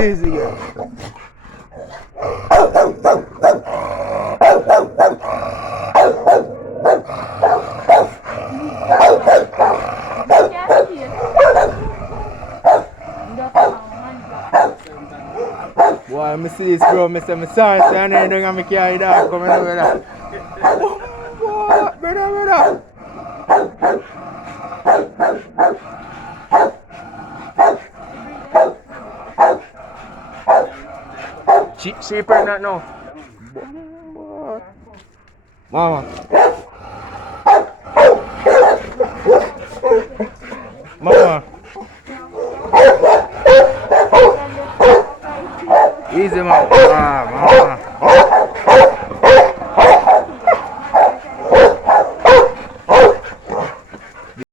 Easy girl. Boy, I see this bro, I say, I'm sorry, sir, and then I'm carry dog coming over there. Boy, brother. She pregnant now. Mama.